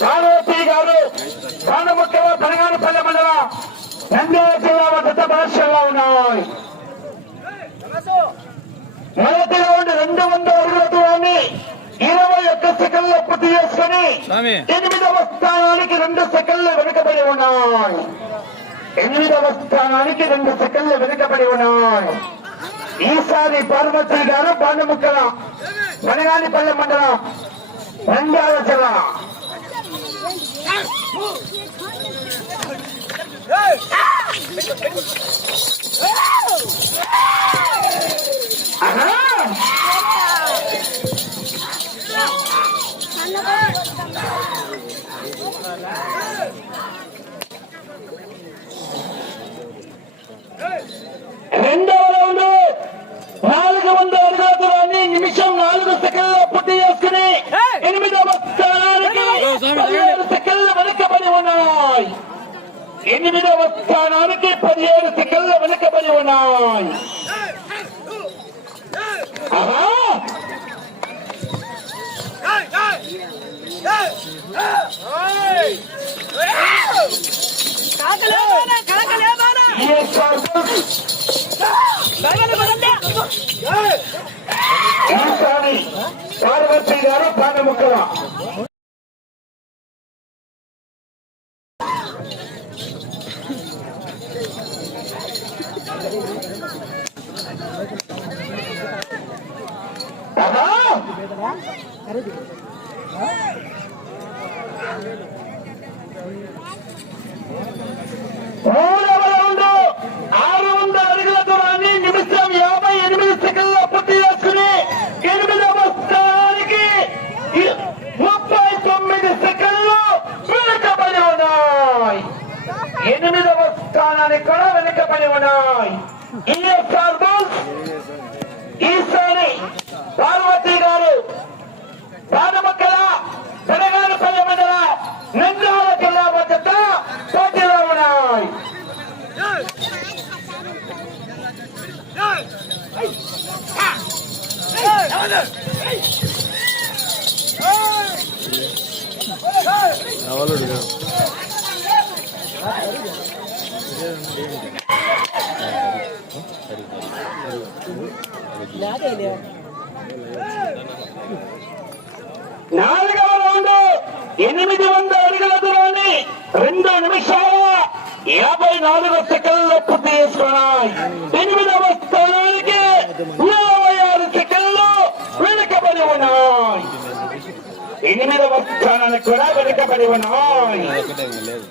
పార్వతి గారు భానుముఖ్యమ తెలంగాణపల్లి మండలం నంద్యాల జిల్లా వద్ద భాషల్లో ఉన్నాయి. మొదటి రౌండ్ రెండు వందల అడుగుల దూరాన్ని ఇరవై ఒక్క సెకండ్లో పూర్తి చేసుకుని. ఎనిమిదవ స్థానానికి రెండు సెకండ్లు వెనుకబడి ఉన్నాయి. ఎనిమిదవ స్థానానికి రెండు సెకండ్లు వెనుకబడి ఉన్నాయి. ఈసారి పార్వతి గారు బాణముక్కల మనగానిపల్లె మండలం నంద్యాల జిల్లా. Hey! ఎనిమిదవ స్థానానికి పదిహేడు సెకండ్లు వెనుకబడి ఉన్నాయి. పార్వతి గారు పానముక్కల Apa? నాలుగవ రౌండ్ ఎనిమిది వందల అడుగుల దూరాన్ని రెండు నిమిషాల యాభై నాలుగు సెకండ్లు పూర్తి చేసుకున్నాయి. ఎనిమిదవ స్థానానికి ఇరవై ఆరు సెకండ్లు వెనుకబడి ఉన్నాయి ఎనిమిదవ స్థానానికి కూడా వెనుకబడి ఉన్నాయి ఒకటే ఇంకా లేదు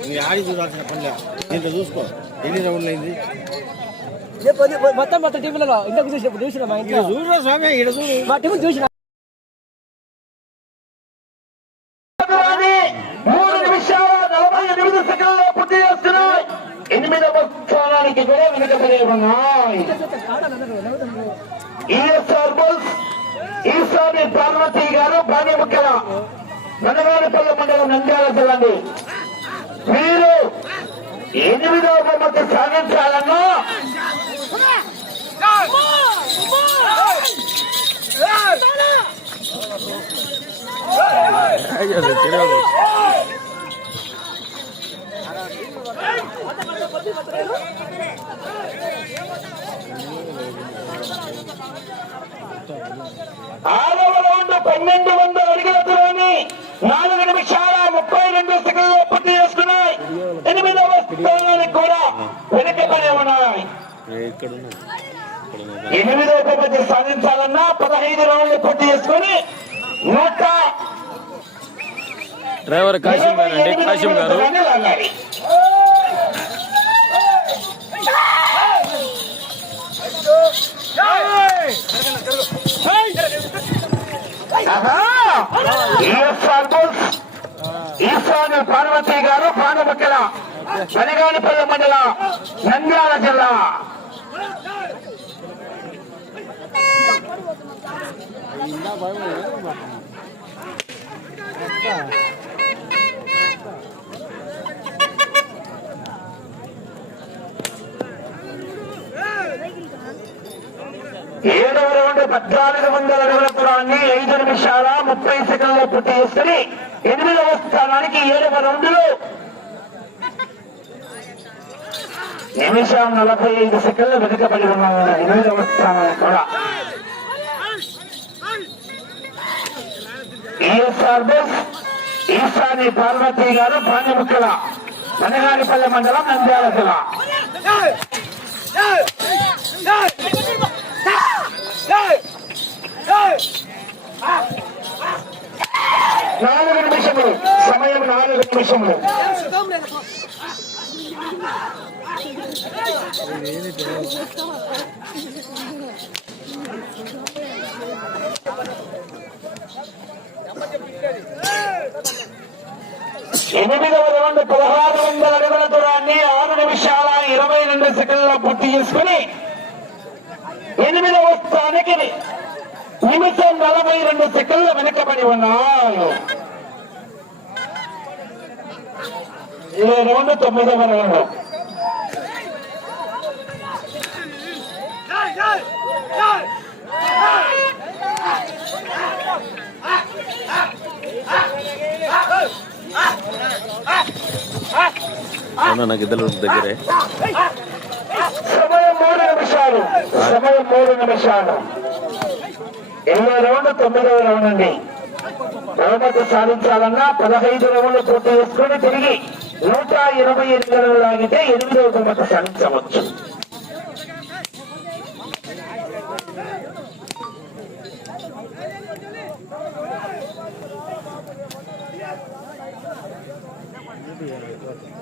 నీ ఆడి చూడాల్సిన పనిలే. దీంట్లో చూసుకో. ఎన్ని రౌండ్లు అయింది? మొత్తం మొత్తం టీవీలలో ఇంతకు చూసిన చూసిన మా ఇంట్లో? చూడరా స్వామి ఇక్కడ చూడు. మా టీవీ చూసిన ఎనిమిదవ స్థానానికి కూడా వెనుకబడి ఉన్నాయి ఈఎస్ఆర్ బుల్స్ ఈసారి పార్వతి గారు భాగ్యముఖ్య మనగానపల్లి మండలం నంద్యాల జిల్లాండి మీరు ఎనిమిదవ బొమ్మకి సాధించాలన్నా తెలియదు ఆరవ రౌండ్ పన్నెండు వందల అడుగుల దూరాన్ని నాలుగు నిమిషాల ముప్పై రెండు సెకండ్లు పూర్తి చేసుకున్నాయి ఎనిమిదవ కూడా వెనుకబడి ఉన్నాయి. ఎనిమిదవ బహుమతి సాధించాలన్నా పదహైదు రౌండ్లు పూర్తి చేసుకుని నూట డ్రైవర్ కాశీం గారు అండి. ఎనిమిది కాశీం గారు. ఈశాని పార్వతి గారు పానబక్కల వెనగానిపల్లి మండలం నంద్యాల జిల్లా. ఏడవ రౌండ్ పద్నాలుగు వందల అడుగుల దూరాన్ని ఐదు నిమిషాల ముప్పై సెకండ్ల పూర్తి చేసుకుని ఎనిమిదవ స్థానానికి ఏడవ రౌండ్ నిమిషం నలభై ఐదు సెకండ్లు వెనుకబడి ఉన్న ఎనిమిదవ స్థానం కూడా. ఈఎస్ఆర్ బస్ ఈశాని పార్వతి గారు భాగ్యముక్కల మనగానిపల్లె మండలం నంద్యాల జిల్లా. ఎనిమిదవ రౌండ్ పదహారు వందల అడుగుల దూరాన్ని ఆరు నిమిషాల ఇరవై రెండు సెకండ్ల పూర్తి చేసుకుని ఎనిమిదవ స్థానికి నిమిషం నలభై రెండు సెకండ్ల వెనకబడి ఉన్నారు. ఈ రౌండ్? తొమ్మిదవ రౌండ్. అవునా నాకు ఇద్దరు దగ్గరే. సమయం మూడు నిమిషాలు. సమయం మూడు నిమిషాలు. ఇరవై రౌండ్ తొమ్మిదవ రౌండ్ అండి బహుమతి సాధించాలన్నా పదహైదు రౌండ్లు పూర్తి చేసుకుని తిరిగి నూట ఇరవై ఎనిమిది రౌండ్లు లాగితే ఎనిమిదవ బహుమతి సాధించవచ్చు. Thank you.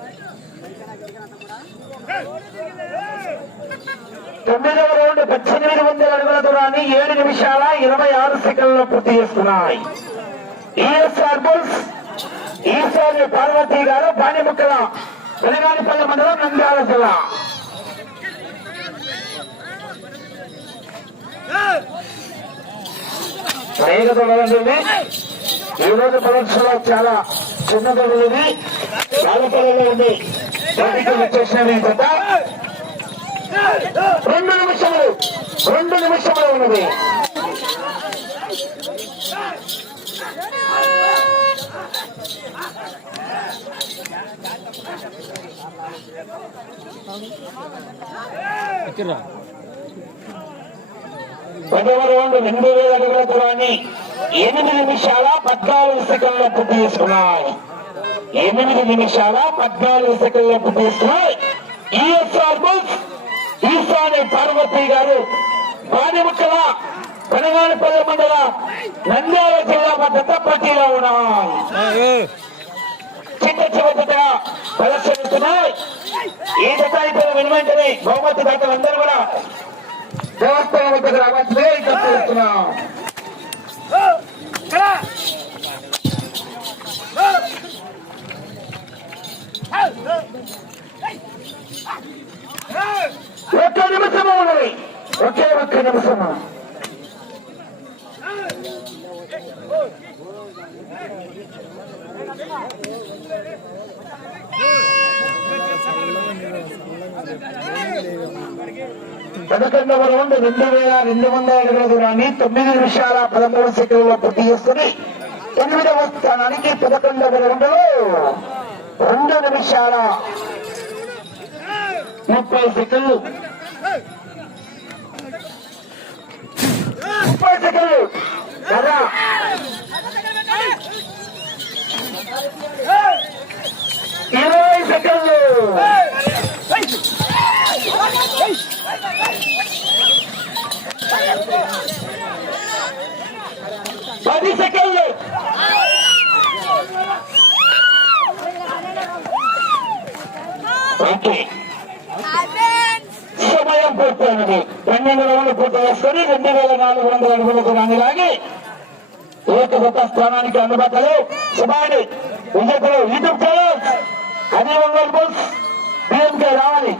తొమ్మిదవ రౌండ్ పద్దెనిమిది వందల అడుగుల దూరాన్ని ఏడు నిమిషాల ఇరవై ఆరు సెకండ్లో పూర్తి చేసుకున్నాయి. ఈఎస్ఆర్ బుల్స్ ఈశ్వర్య పార్వతి గారు బాణిముక్కల వెలగానిపల్లి మండలం నంద్యాల జిల్లా. ఈ రోజు పరీక్షలో చాలా చిన్న దొడలు ఇది బాలపల్లిలో ఉంది. వచ్చేసిన ఈ జత రెండు నిమిషములు రెండు నిమిషములు ఉన్నది. పదవ రౌండ్ రెండు వేల అడుగుల దూరాన్ని ఎనిమిది నిమిషాల పద్నాలుగు సెకండ్ల పూర్తి చేసుకున్నాయి. ఎనిమిది నిమిషాల పద్నాలుగు సెకండ్ల పూర్తి చేసుకున్నాయి ఈఎస్ఆర్ బుల్స్ ఈశాని పార్వతి గారు బాణిముక్కల కనగానపల్లి మండల నంద్యాల జిల్లా మద్దత పోటీలో ఉన్నాయి చిన్న చివరిగా ప్రదర్శనిస్తున్నాయి ఈ జత అయిపోయిన వెను వెంటనే బహుమతి దాతలందరూ కూడా దేవస్థానం వద్దకు రావాల్సిందే. చేస్తున్నాం ఒక్క నిమిషము ఉన్నది ఒకే ఒక్క నిమిషము పదకొండవ రౌండ్ రెండు వేల రెండు వందల అడుగుల దూరాన్ని తొమ్మిది నిమిషాల పదమూడు సెకండ్లో పూర్తి చేసుకుని ఎనిమిదవ స్థానానికి పదకొండవ రౌండ్లో రెండు నిమిషాల ముప్పై సెకండ్లు ముప్పై సెకండ్లు కదా ఇరవై సెకండ్లు పది సెకండ్లు. ఓకే. సమయం పూర్తయినది పన్నెండు వందలు పూర్తి చేసుకుని రెండు వేల నాలుగు వందల అడుగుల దూరాన్ని లాగి ఏకగత స్థానానికి అందుబాటులో సుమారు విజేతలు యూట్యూబ్ ఛానల్ అది ఒంగోలు బుల్స్ రావాలి.